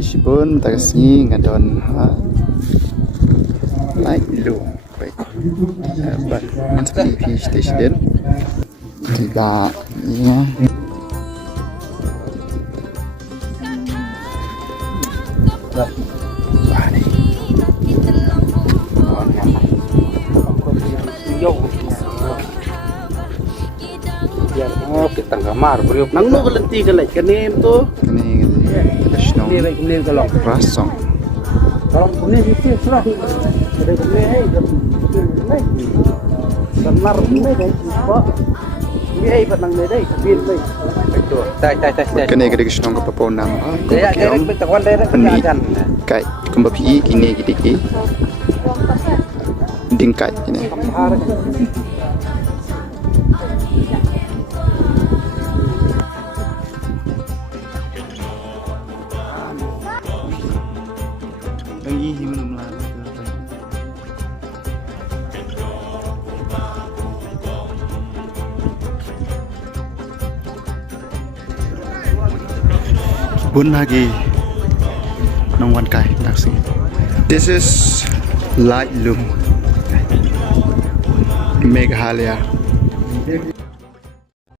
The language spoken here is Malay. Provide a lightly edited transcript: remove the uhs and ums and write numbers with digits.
Sibun tagasing ngadon light lu baik but seperti station tiba ya wah ni kita ngamar beliau nang nu kelenti kelek kenem tu ni tradisional dia baik kemudian kalau rasong kalau kemudian itu sudah ada kemudian senar kemudian pak dia ai patang dai bin baik itu tai kene tradisional ke paponang dia direct betakwan direct penjajan kai kumbapi kini gidi dingkai ini lagi himun melala bun lagi nongwan kai taksi. This is Lightroom Meghalaya.